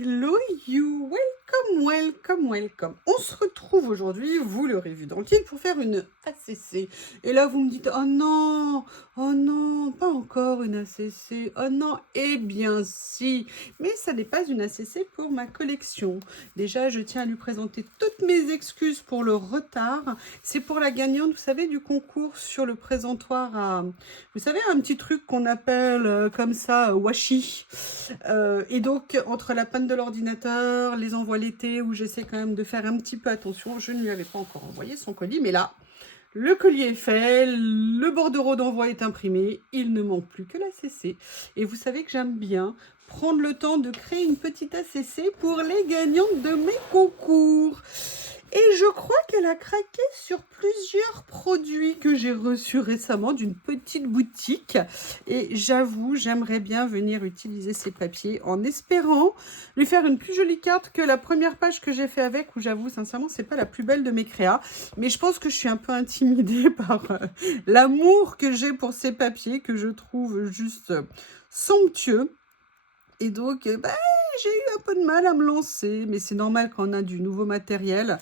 Hello you, welcome. On se retrouve aujourd'hui, vous l'aurez vu dans le titre, pour faire une ACC. Et là, vous me dites, oh non, pas encore une ACC. Oh non, eh bien si. Mais ça n'est pas une ACC pour ma collection. Déjà, je tiens à lui présenter toutes mes excuses pour le retard. C'est pour la gagnante, vous savez, du concours sur le présentoir à... Vous savez, un petit truc qu'on appelle comme ça, washi. Et donc, entre la panne de l'ordinateur, les envois l'été, où j'essaie quand même de faire un petit peu attention, je ne lui avais pas encore envoyé son colis, mais là, le colis est fait, le bordereau d'envoi est imprimé, il ne manque plus que la CC. Et vous savez que j'aime bien prendre le temps de créer une petite ACC pour les gagnantes de mes concours. Et je crois qu'elle a craqué sur plusieurs produits que j'ai reçus récemment d'une petite boutique. Et j'avoue, j'aimerais bien venir utiliser ces papiers en espérant lui faire une plus jolie carte que la première page que j'ai fait avec, où j'avoue, sincèrement, c'est pas la plus belle de mes créas. Mais je pense que je suis un peu intimidée par l'amour que j'ai pour ces papiers, que je trouve juste somptueux. Et donc, j'ai eu un peu de mal à me lancer, mais c'est normal quand on a du nouveau matériel,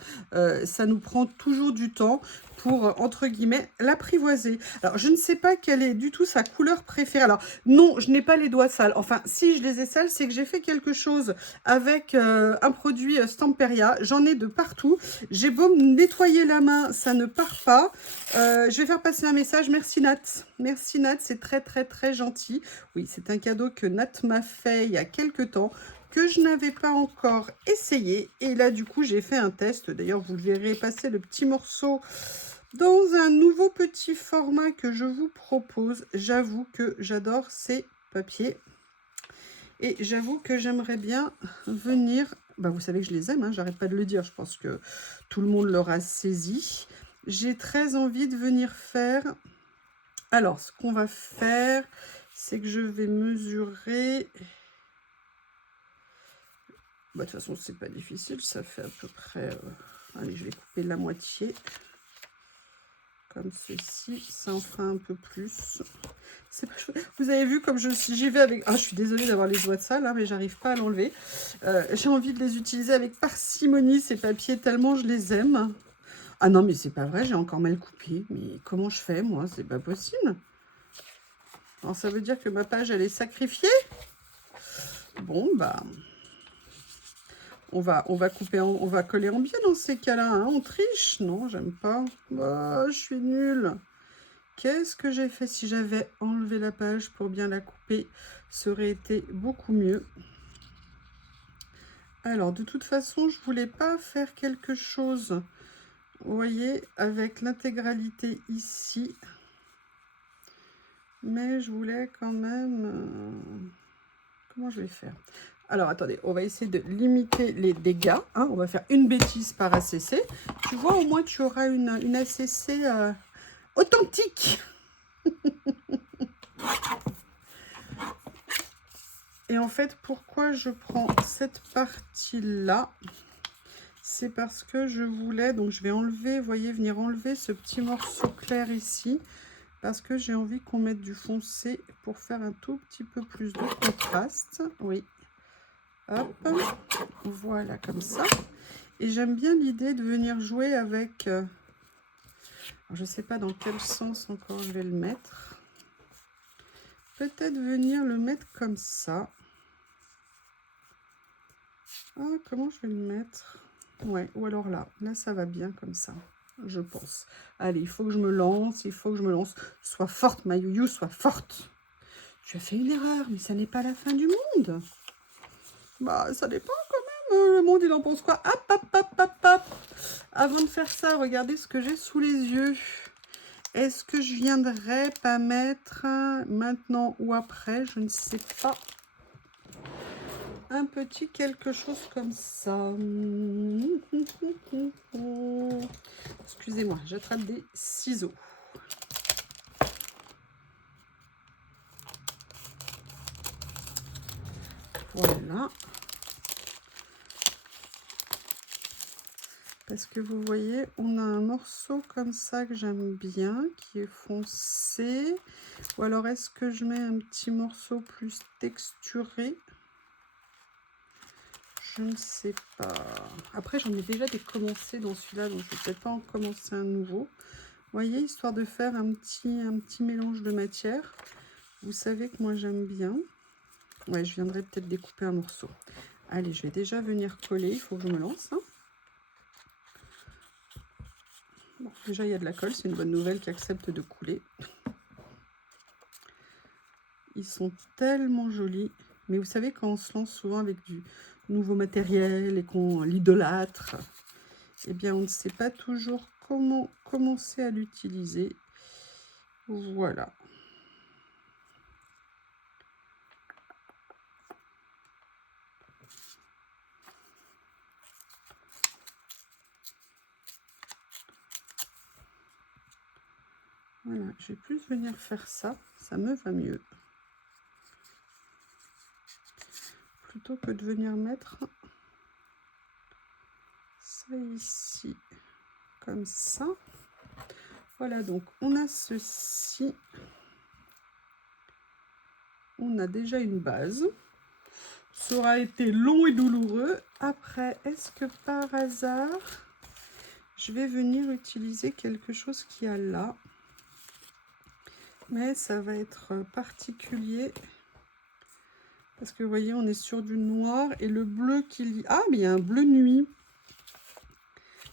ça nous prend toujours du temps pour, entre guillemets, l'apprivoiser. Alors, je ne sais pas quelle est du tout sa couleur préférée. Alors, non, je n'ai pas les doigts sales. Enfin, si je les ai sales, c'est que j'ai fait quelque chose avec un produit Stamperia. J'en ai de partout. J'ai beau me nettoyer la main, ça ne part pas. Je vais faire passer un message. Merci Nat. Merci Nat, c'est très gentil. Oui, c'est un cadeau que Nat m'a fait il y a quelques temps, que je n'avais pas encore essayé. Et là, du coup, j'ai fait un test. D'ailleurs, vous le verrez passer le petit morceau dans un nouveau petit format que je vous propose. J'avoue que j'adore ces papiers. Et j'avoue que j'aimerais bien venir... Bah, vous savez que je les aime, hein, j'arrête pas de le dire. Je pense que tout le monde l'aura saisi. J'ai très envie de venir faire... Alors, ce qu'on va faire, c'est que je vais mesurer... Bah, de toute façon, c'est pas difficile, ça fait à peu près... Allez, je vais couper la moitié. Comme ceci, ça en fera un peu plus. Pas... Vous avez vu comme j'y vais avec... Ah, je suis désolée d'avoir les doigts sales, hein, mais j'arrive pas à l'enlever. J'ai envie de les utiliser avec parcimonie, ces papiers, tellement je les aime. Ah non, mais c'est pas vrai, j'ai encore mal coupé. Mais comment je fais, moi? C'est pas possible. Alors, ça veut dire que ma page, elle est sacrifiée? Bon, bah... On va couper, on va coller en bien dans ces cas-là. Hein. On triche? Non, j'aime pas. Oh, je suis nulle. Qu'est-ce que j'ai fait? Si j'avais enlevé la page pour bien la couper, ça aurait été beaucoup mieux. Alors, de toute façon, je voulais pas faire quelque chose, vous voyez, avec l'intégralité ici. Mais je voulais quand même... Comment je vais faire? Alors, attendez, on va essayer de limiter les dégâts. Hein, on va faire une bêtise par ACC. Tu vois, au moins, tu auras une ACC authentique. Et en fait, pourquoi je prends cette partie-là? C'est parce que je voulais... Donc, je vais enlever, vous voyez, venir enlever ce petit morceau clair ici. Parce que j'ai envie qu'on mette du foncé pour faire un tout petit peu plus de contraste. Oui. Hop. Voilà, comme ça. Et j'aime bien l'idée de venir jouer avec... je ne sais pas dans quel sens encore je vais le mettre. Peut-être venir le mettre comme ça. Ah, comment je vais le mettre? Ouais, ou alors là. Là, ça va bien comme ça, je pense. Allez, il faut que je me lance, il faut que je me lance. Sois forte, ma youyou, sois forte. Tu as fait une erreur, mais ça n'est pas la fin du monde. Bah, ça dépend quand même. Le monde, il en pense quoi? Hop, hop, hop, hop, hop. Avant de faire ça, regardez ce que j'ai sous les yeux. Est-ce que je viendrai pas mettre maintenant ou après? Je ne sais pas. Un petit quelque chose comme ça. Excusez-moi, j'attrape des ciseaux. Voilà. Parce que vous voyez, on a un morceau comme ça que j'aime bien, qui est foncé. Ou alors, est-ce que je mets un petit morceau plus texturé? Je ne sais pas. Après, j'en ai déjà des commencés dans celui-là, donc je vais peut-être pas en commencer un nouveau. Vous voyez, histoire de faire un petit mélange de matière. Vous savez que moi, j'aime bien. Ouais, je viendrai peut-être découper un morceau. Allez, je vais déjà venir coller. Il faut que je me lance. Hein. Bon, déjà, il y a de la colle. C'est une bonne nouvelle qui accepte de couler. Ils sont tellement jolis. Mais vous savez, quand on se lance souvent avec du nouveau matériel et qu'on l'idolâtre, eh bien, on ne sait pas toujours comment commencer à l'utiliser. Voilà. Voilà, je vais plus venir faire ça. Ça me va mieux. Plutôt que de venir mettre ça ici. Comme ça. Voilà, donc on a ceci. On a déjà une base. Ça aura été long et douloureux. Après, est-ce que par hasard, je vais venir utiliser quelque chose qu'il y a là? Mais ça va être particulier. Parce que vous voyez, on est sur du noir et le bleu qu'il y a... Ah, mais il y a un bleu nuit.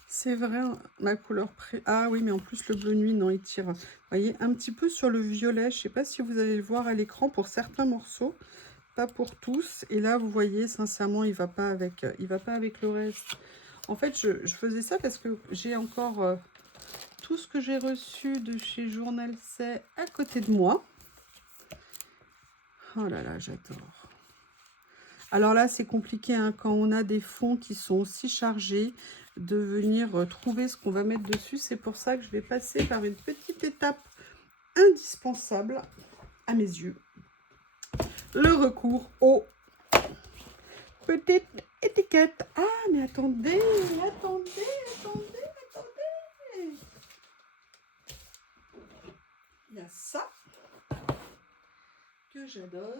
C'est vrai, ma couleur Ah oui, mais en plus le bleu nuit, non, il tire. Vous voyez, un petit peu sur le violet. Je ne sais pas si vous allez le voir à l'écran pour certains morceaux, pas pour tous. Et là, vous voyez, sincèrement, il va pas avec le reste. En fait, je faisais ça parce que j'ai encore tout ce que j'ai reçu de chez Journal C à côté de moi. Oh là là, j'adore. Alors là, c'est compliqué hein, quand on a des fonds qui sont aussi chargés de venir trouver ce qu'on va mettre dessus. C'est pour ça que je vais passer par une petite étape indispensable à mes yeux. Le recours aux petites étiquettes. Ah, mais attendez. Il y a ça que j'adore.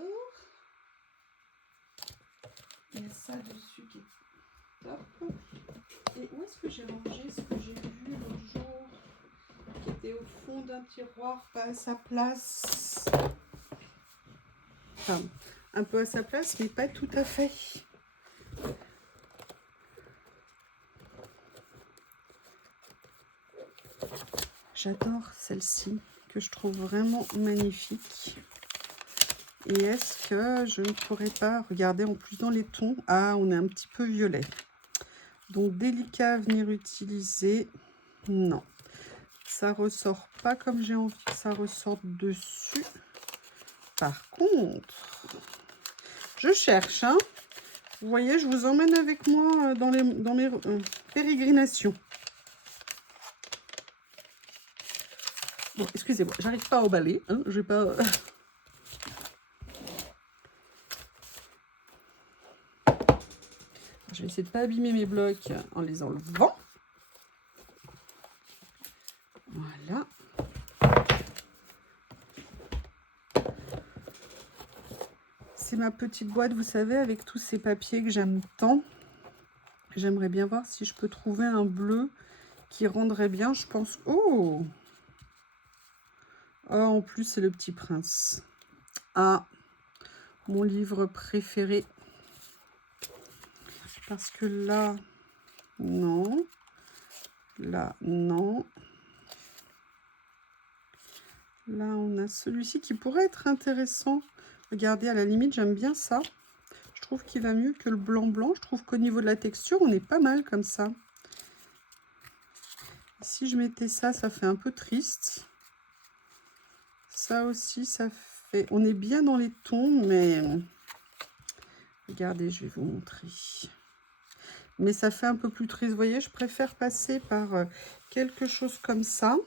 Il y a ça dessus qui est top. Et où est-ce que j'ai rangé ce que j'ai vu l'autre jour qui était au fond d'un tiroir, pas à sa place? Enfin, un peu à sa place, mais pas tout à fait. J'adore celle-ci, que je trouve vraiment magnifique. Et est-ce que je ne pourrais pas regarder en plus dans les tons? Ah, on est un petit peu violet. Donc, délicat à venir utiliser. Non. Ça ressort pas comme j'ai envie que ça ressorte dessus. Par contre, je cherche. Hein. Vous voyez, je vous emmène avec moi dans mes pérégrinations. Bon, excusez-moi, j'arrive pas à emballer. Hein, je vais pas... Je vais essayer de ne pas abîmer mes blocs en les enlevant. Voilà. C'est ma petite boîte, vous savez, avec tous ces papiers que j'aime tant. J'aimerais bien voir si je peux trouver un bleu qui rendrait bien, je pense. Oh! Oh, en plus, c'est Le Petit Prince. Ah, mon livre préféré. Parce que là, non. Là, non. Là, on a celui-ci qui pourrait être intéressant. Regardez, à la limite, j'aime bien ça. Je trouve qu'il va mieux que le blanc-blanc. Je trouve qu'au niveau de la texture, on est pas mal comme ça. Si je mettais ça, ça fait un peu triste. Ça aussi, ça fait... On est bien dans les tons, mais... Regardez, je vais vous montrer. Mais ça fait un peu plus triste. Vous voyez, je préfère passer par quelque chose comme ça.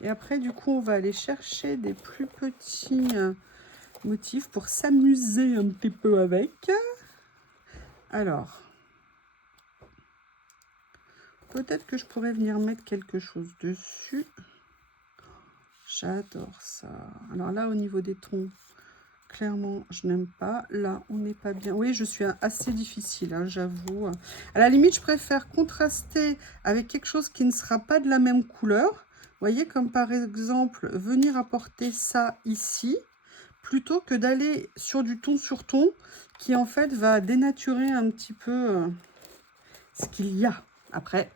Et après, du coup, on va aller chercher des plus petits motifs pour s'amuser un petit peu avec. Alors, peut-être que je pourrais venir mettre quelque chose dessus. J'adore ça. Alors là, au niveau des tons, Clairement, je n'aime pas. Là, on n'est pas bien. Oui, je suis assez difficile, hein, j'avoue. À la limite, je préfère contraster avec quelque chose qui ne sera pas de la même couleur. Vous voyez, comme par exemple, venir apporter ça ici, plutôt que d'aller sur du ton sur ton, qui en fait va dénaturer un petit peu ce qu'il y a. Après,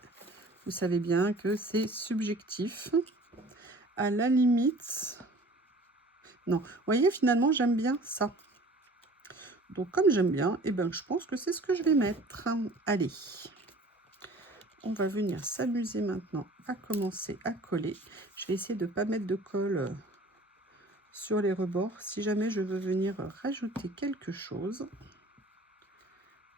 vous savez bien que c'est subjectif. À la limite... Non, vous voyez, finalement, j'aime bien ça. Donc, comme j'aime bien, eh ben, je pense que c'est ce que je vais mettre. Allez, on va venir s'amuser maintenant à commencer à coller. Je vais essayer de ne pas mettre de colle sur les rebords. Si jamais je veux venir rajouter quelque chose,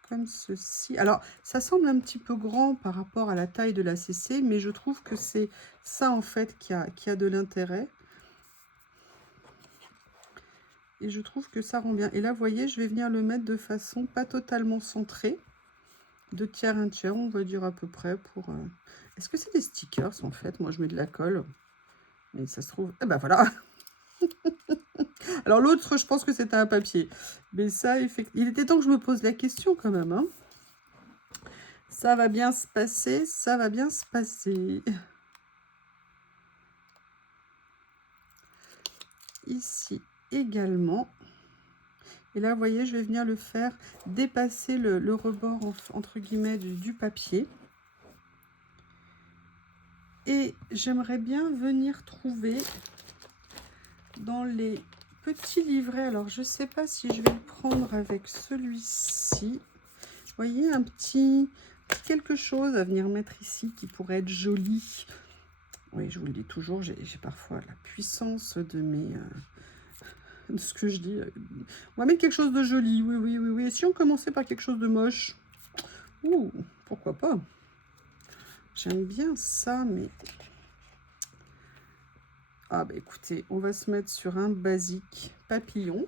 comme ceci. Alors, ça semble un petit peu grand par rapport à la taille de la CC, mais je trouve que c'est ça, en fait, qui a de l'intérêt. Et je trouve que ça rend bien. Et là, vous voyez, je vais venir le mettre de façon pas totalement centrée. 2 tiers, 1 tiers, on va dire à peu près pour... Est-ce que c'est des stickers, en fait? Moi, je mets de la colle. Mais ça se trouve... Eh ben, voilà. Alors, l'autre, je pense que c'était un papier. Mais ça, effectivement... Il était temps que je me pose la question, quand même. Hein. Ça va bien se passer. Ça va bien se passer. Ici, également. Et là, vous voyez, je vais venir le faire dépasser le rebord, entre guillemets, du papier. Et j'aimerais bien venir trouver dans les petits livrets. Alors, je ne sais pas si je vais le prendre avec celui-ci. Vous voyez, un petit quelque chose à venir mettre ici qui pourrait être joli. Oui, je vous le dis toujours, j'ai parfois la puissance de mes... de ce que je dis. On va mettre quelque chose de joli, oui, oui, oui, oui. Et si on commençait par quelque chose de moche? Ouh, pourquoi pas? J'aime bien ça, mais... Ah bah écoutez, on va se mettre sur un basique papillon,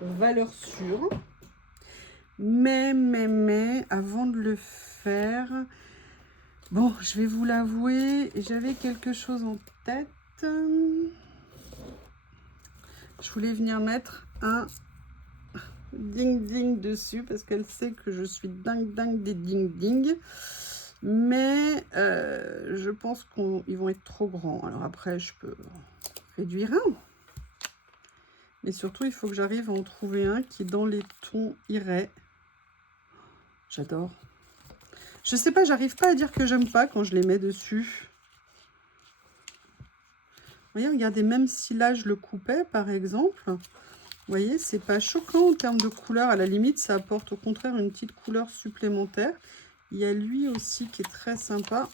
valeur sûre. Mais, avant de le faire... Bon, je vais vous l'avouer, j'avais quelque chose en tête. Je voulais venir mettre un ding-ding dessus parce qu'elle sait que je suis dingue des ding-ding. Mais je pense qu'ils vont être trop grands. Alors après, je peux réduire un. Mais surtout, il faut que j'arrive à en trouver un qui, dans les tons, irait. J'adore. Je sais pas, j'arrive pas à dire que j'aime pas quand je les mets dessus. Vous voyez, regardez, même si là, je le coupais, par exemple, vous voyez, c'est pas choquant en termes de couleur. À la limite, ça apporte au contraire une petite couleur supplémentaire. Il y a lui aussi qui est très sympa.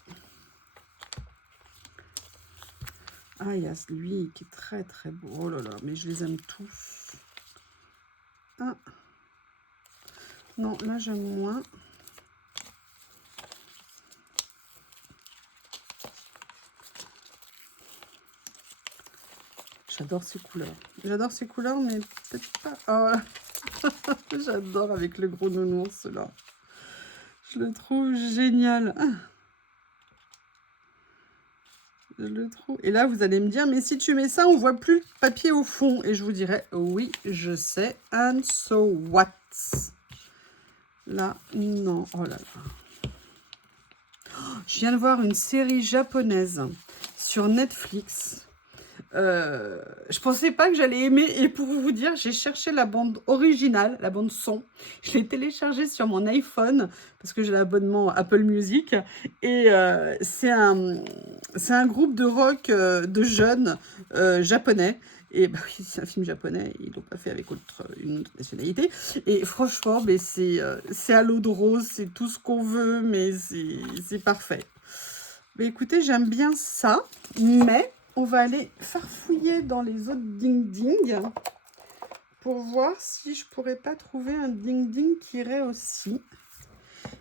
Ah, il y a lui qui est très beau. Oh là là, mais je les aime tous. Ah. Non, là, j'aime moins. J'adore ces couleurs. J'adore ces couleurs, mais peut-être pas... Oh, j'adore avec le gros nounours, là. Je le trouve génial. Je le trouve... Et là, vous allez me dire, mais si tu mets ça, on voit plus le papier au fond. Et je vous dirais, oui, je sais. And so what? Là, non. Oh là là. Je viens de voir une série japonaise sur Netflix. Je pensais pas que j'allais aimer, et pour vous dire, j'ai cherché la bande originale, la bande son. Je l'ai téléchargée sur mon iPhone parce que j'ai l'abonnement Apple Music, et c'est un groupe de rock de jeunes japonais. Et bah oui, c'est un film japonais, ils l'ont pas fait avec une autre nationalité. Et franchement, mais c'est à l'eau de rose, c'est tout ce qu'on veut, mais c'est parfait. Mais écoutez, j'aime bien ça, mais on va aller farfouiller dans les autres ding-ding pour voir si je pourrais pas trouver un ding-ding qui irait aussi.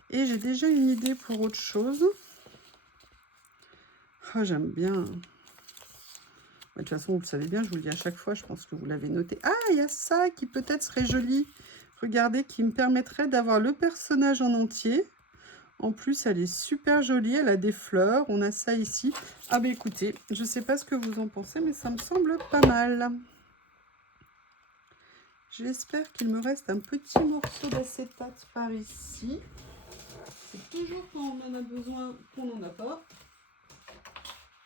Et j'ai déjà une idée pour autre chose. Ah, j'aime bien. De toute façon, vous le savez bien, je vous le dis à chaque fois, je pense que vous l'avez noté. Ah, il y a ça qui peut-être serait joli. Regardez, qui me permettrait d'avoir le personnage en entier. En plus, elle est super jolie, elle a des fleurs, on a ça ici. Ah bah écoutez, je sais pas ce que vous en pensez, mais ça me semble pas mal. J'espère qu'il me reste un petit morceau d'acétate par ici. C'est toujours quand on en a besoin qu'on n'en a pas.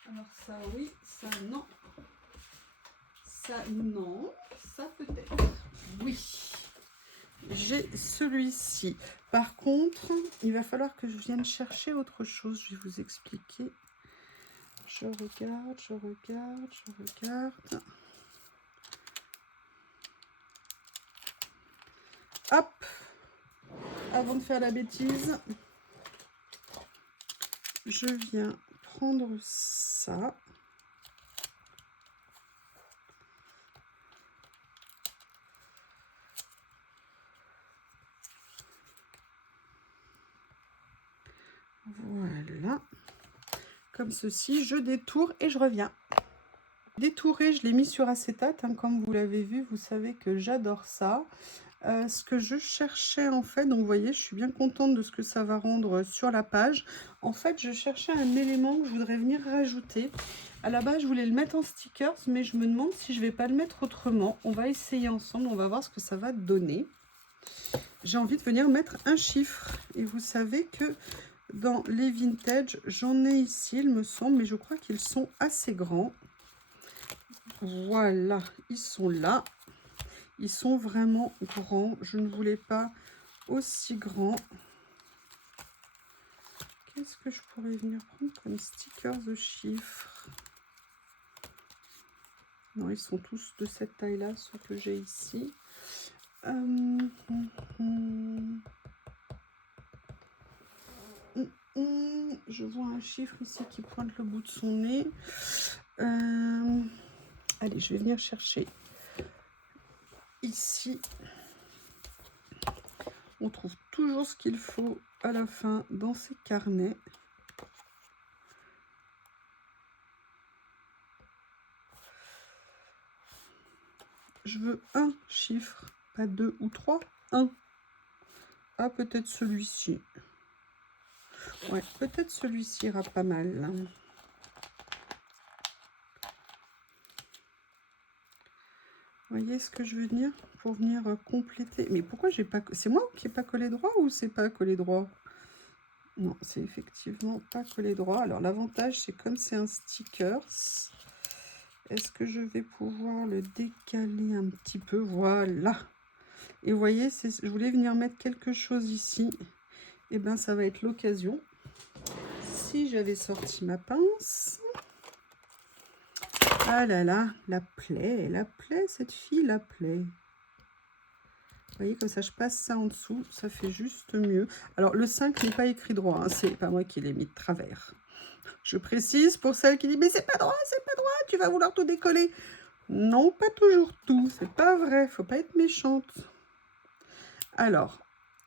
Alors ça oui, ça non. Ça non, ça peut-être. Oui, j'ai celui-ci. Par contre, il va falloir que je vienne chercher autre chose. Je vais vous expliquer. Je regarde, je regarde, je regarde. Hop! Avant de faire la bêtise, je viens prendre ça. Voilà. Comme ceci, je détourne et je reviens. Détouré, je l'ai mis sur acétate, hein, comme vous l'avez vu, vous savez que j'adore ça. Ce que je cherchais en fait, donc vous voyez, je suis bien contente de ce que ça va rendre sur la page. En fait, je cherchais un élément que je voudrais venir rajouter. À la base, je voulais le mettre en stickers, mais je me demande si je vais pas le mettre autrement. On va essayer ensemble, on va voir ce que ça va donner. J'ai envie de venir mettre un chiffre. Et vous savez que dans les vintage, j'en ai ici, il me semble, mais je crois qu'ils sont assez grands. Voilà, ils sont là. Ils sont vraiment grands. Je ne voulais pas aussi grand. Qu'est-ce que je pourrais venir prendre comme stickers de chiffres? Non, ils sont tous de cette taille-là, ceux que j'ai ici. Je vois un chiffre ici qui pointe le bout de son nez. Allez, je vais venir chercher ici. On trouve toujours ce qu'il faut à la fin dans ces carnets. Je veux un chiffre, pas 2 ou 3, 1. Ah, peut-être celui-ci. Ouais, peut-être celui-ci ira pas mal. Vous voyez ce que je veux dire? Pour venir compléter. Mais pourquoi j'ai pas... C'est moi qui n'ai pas collé droit ou c'est pas collé droit? Non, c'est effectivement pas collé droit. Alors, l'avantage, c'est comme c'est un sticker. Est-ce que je vais pouvoir le décaler un petit peu? Voilà. Et vous voyez, je voulais venir mettre quelque chose ici. Et bien, ça va être l'occasion. Si j'avais sorti ma pince... Ah là là, la plaie, cette fille, la plaie. Vous voyez, comme ça, je passe ça en dessous, ça fait juste mieux. Alors, le 5 n'est pas écrit droit, hein, c'est pas moi qui l'ai mis de travers. Je précise pour celle qui dit, mais c'est pas droit, tu vas vouloir tout décoller. Non, pas toujours tout, c'est pas vrai, faut pas être méchante. Alors,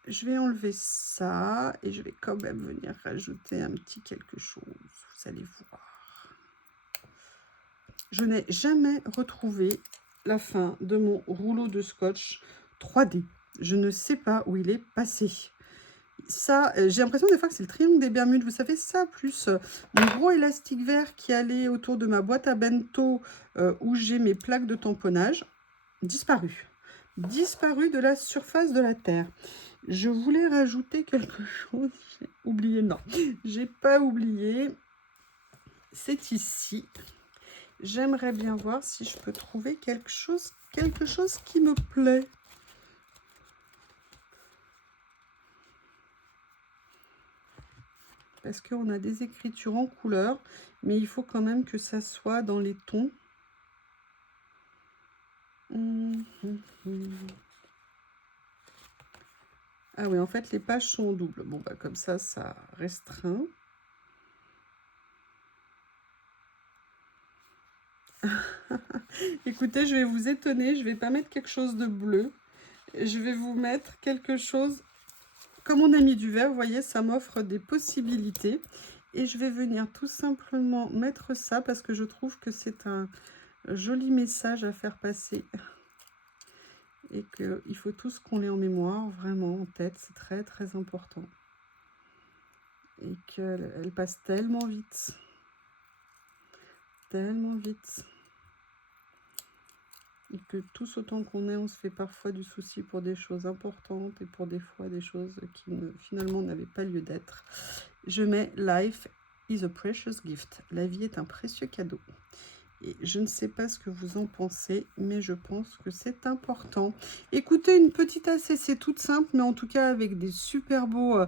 je vais enlever ça et je vais quand même venir rajouter un petit quelque chose, vous allez voir. Je n'ai jamais retrouvé la fin de mon rouleau de scotch 3D. Je ne sais pas où il est passé. Ça, j'ai l'impression des fois que c'est le triangle des Bermudes. Vous savez, ça, plus mon gros élastique vert qui allait autour de ma boîte à bento où j'ai mes plaques de tamponnage, disparu. Disparu de la surface de la Terre. Je voulais rajouter quelque chose. J'ai oublié, non. J'ai pas oublié. C'est ici. J'aimerais bien voir si je peux trouver quelque chose qui me plaît. Parce qu'on a des écritures en couleur, mais il faut quand même que ça soit dans les tons. Ah oui, en fait, les pages sont en double. Bon, bah, comme ça restreint. Écoutez, je vais vous étonner, je vais pas mettre quelque chose de bleu. Je vais vous mettre quelque chose, comme on a mis du vert, vous voyez, ça m'offre des possibilités. Et je vais venir tout simplement mettre ça parce que je trouve que c'est un joli message à faire passer. Et qu'il faut tous qu'on l'ait en mémoire, vraiment en tête, c'est très très important. Et qu'elle passe tellement vite. Tellement vite. et que tous autant qu'on est, on se fait parfois du souci pour des choses importantes et pour des fois des choses qui finalement n'avaient pas lieu d'être. Je mets Life is a precious gift. La vie est un précieux cadeau. Et je ne sais pas ce que vous en pensez, mais je pense que c'est important. Écoutez, une petite ACC toute simple, mais en tout cas avec des super beaux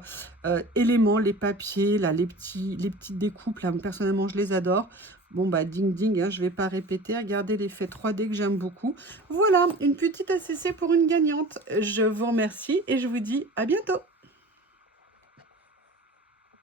éléments, les papiers, là, les petites découpes, là, personnellement, je les adore. Bon, bah, ding ding, hein, je ne vais pas répéter. Regardez l'effet 3D que j'aime beaucoup. Voilà, une petite ACC pour une gagnante. Je vous remercie et je vous dis à bientôt.